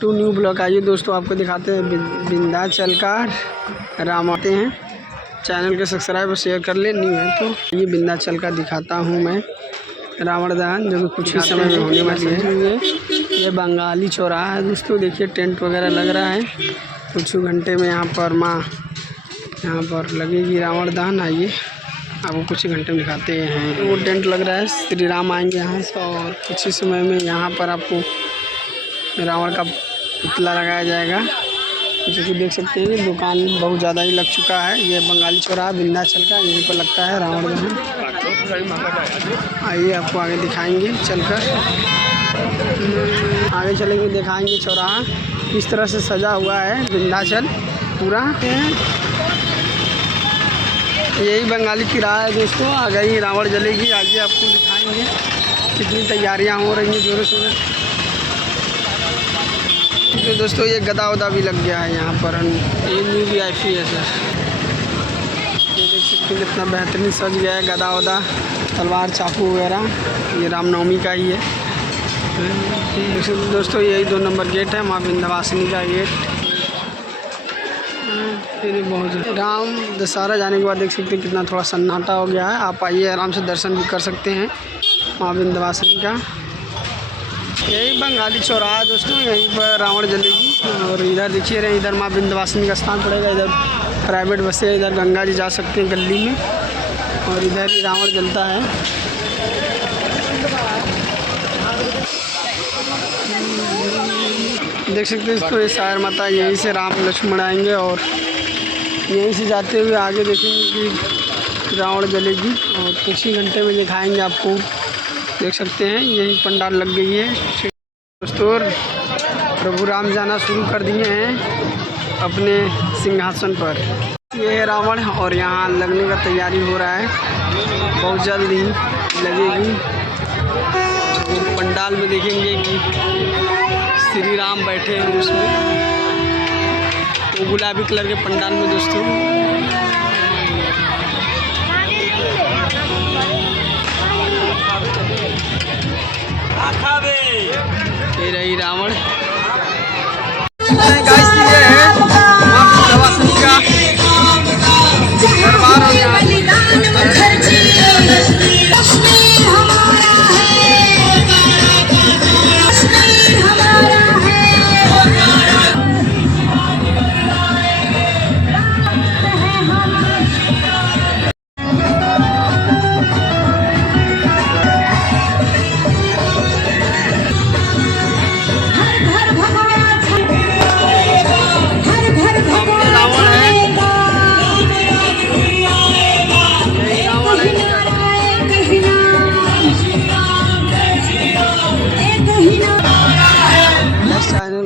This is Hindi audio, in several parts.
To new blog. आइए दोस्तों आपको दिखाते हैं विंध्याचल का राम। आते हैं चैनल के सब्सक्राइब और शेयर कर ले, न्यू है तो। ये विंध्याचल का दिखाता हूँ मैं रावण दहन, जो कि कुछ ही समय में होने वाली है। ये बंगाली चौराहा है दोस्तों। देखिए टेंट वगैरह लग रहा है। कुछ घंटे में यहाँ पर माँ यहाँ पर लगेगी रावण दहन। आइए आपको कुछ ही घंटे में दिखाते हैं। वो टेंट लग रहा है, श्री राम आएंगे यहाँ से और कुछ ही समय में यहाँ पर आपको रावण का पुतला लगाया जाएगा। जो कि देख सकते हैं दुकान बहुत ज़्यादा ही लग चुका है। ये बंगाली चौराहा विंध्याचल का, यहीं पर लगता है रावण दहन। आइए आपको आगे दिखाएंगे चलकर, आगे चलेंगे दिखाएंगे चौराहा किस तरह से सजा हुआ है विंध्याचल पूरा। यही बंगाली किराया है दोस्तों। आ गई रावण जलेगी, आगे आपको दिखाएंगे कितनी तैयारियां हो रही हैं जोरों शोरों। तो दोस्तों ये गदा वदा भी लग गया है यहाँ पर। ये न्यू VIP है सर। ये देख सकते हैं कितना बेहतरीन सज गया है, गदा वदा, तलवार, चाकू वगैरह। ये रामनवमी का ही है। देख सकते हैं दोस्तों यही 2 नंबर गेट है, माँ विंध्यवासिनी का गेट। फिर बहुत राम दशहरा जाने के बाद देख सकते हैं कितना थोड़ा सन्नाटा हो गया है। आप आइए आराम से दर्शन भी कर सकते हैं माँ विंध्यवासिनी का। यही बंगाली चौराहा दोस्तों, यहीं पर रावण जलेगी। और इधर देखिए रहे, इधर माँ विंध्यवासिनी का स्थान पड़ेगा। इधर प्राइवेट बसें, इधर गंगा जी जा सकते हैं गली में, और इधर ही रावण जलता है। देख सकते हैं इसको, ये शायर माता यहीं से राम लक्ष्मण आएंगे और यहीं से जाते हुए आगे देखेंगे कि रावण जलेगी। और कुछ ही घंटे में दिखाएंगे आपको। देख सकते हैं यही पंडाल लग गई है दोस्तों। प्रभु राम जाना शुरू कर दिए हैं अपने सिंहासन पर। ये है रावण और यहाँ लगने का तैयारी हो रहा है, बहुत जल्द ही लगेगी। तो पंडाल में देखेंगे कि श्री राम बैठे हैं उसमें, तो गुलाबी कलर के पंडाल में दोस्तों। ये रही रावण। गाइस ये है माँ विंध्यवासिनी का दरबार और यहाँ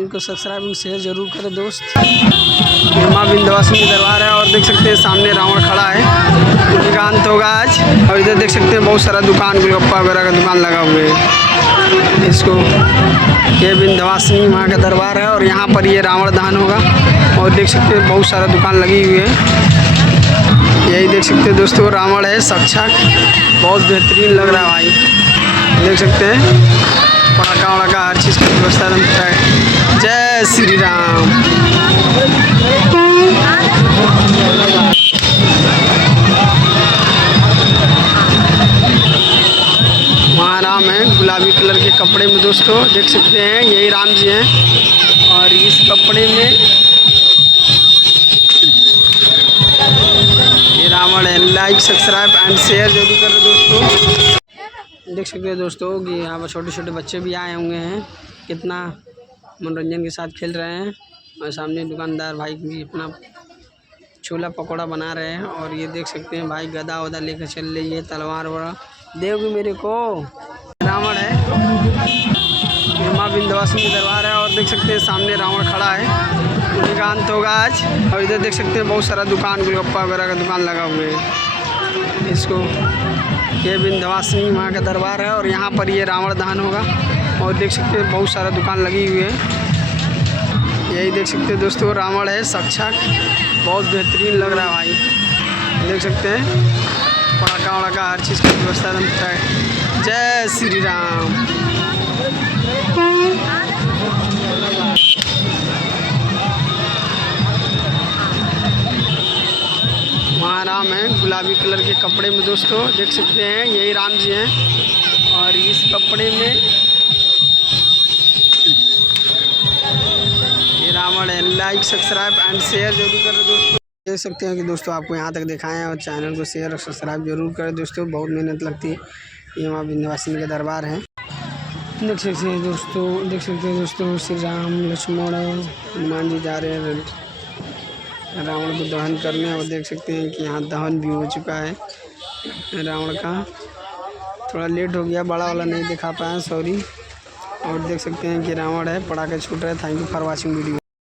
को सब्सक्राइब और शेयर जरूर करें दोस्त। ये माँ विंध्यवासिनी दरबार है और देख सकते हैं सामने रावण खड़ा है। एकांत होगा आज। और इधर देख सकते हैं बहुत सारा दुकान, गोलगप्पा वगैरह का दुकान लगा हुए है इसको। ये विंध्यवासिनी माँ का दरबार है और यहाँ पर ये रावण दहन होगा। और देख सकते हैं बहुत सारा दुकान लगी हुई है। यही देख सकते हैं दोस्तों रावण है साक्षात, बहुत बेहतरीन लग रहा है भाई। देख सकते हैं पटाखा वड़ाका हर चीज़ की व्यवस्था है। जय श्री राम। वहाँ राम है गुलाबी कलर के कपड़े में दोस्तों, देख सकते हैं यही राम जी हैं। और इस कपड़े में ये रावण है। लाइक सब्सक्राइब एंड शेयर जरूर करें दोस्तों। देख सकते हैं दोस्तों कि यहाँ पर छोटे छोटे बच्चे भी आए होंगे हैं, कितना मनोरंजन के साथ खेल रहे हैं। और सामने दुकानदार भाई भी अपना छोला पकौड़ा बना रहे हैं। और ये देख सकते हैं भाई गदा वदा लेकर चल रही है, तलवार वड़ा देवगी मेरे को। रावण है, ये माँ विंध्यवासिनी दरबार है। और देख सकते हैं सामने रावण खड़ा है। एकांत होगा आज। और इधर देख सकते हैं बहुत सारा दुकान, गोलगप्पा वगैरह का दुकान लगा हुए है इसको। ये विंध्यवासिनी माँ का दरबार है और यहाँ पर ये रावण दहन होगा। और देख सकते हैं बहुत सारा दुकान लगी हुई है। यही देख सकते हैं दोस्तों रावण है साक्षात, बहुत बेहतरीन लग रहा है भाई। देख सकते हैं पटाखा वड़ाका हर चीज़ की व्यवस्था है। जय श्री राम। राम है गुलाबी कलर के कपड़े में दोस्तों, देख सकते हैं यही राम जी हैं। और इस कपड़े में ये रावण है। लाइक सब्सक्राइब एंड शेयर जरूर करें दोस्तों। देख सकते हैं कि दोस्तों आपको यहाँ तक दिखाएं और चैनल को शेयर और सब्सक्राइब जरूर करें दोस्तों, बहुत मेहनत लगती है। ये माँ विंध्यवासिनी के दरबार है। देख सकते हैं दोस्तों श्री राम लक्ष्मण हनुमान जी जा रहे हैं रावण को दहन करने। और देख सकते हैं कि यहाँ दहन भी हो चुका है रावण का। थोड़ा लेट हो गया, बड़ा वाला नहीं दिखा पाया, सॉरी। और देख सकते हैं कि रावण है, पटाखे छूट रहे हैं। Thank you for watching video.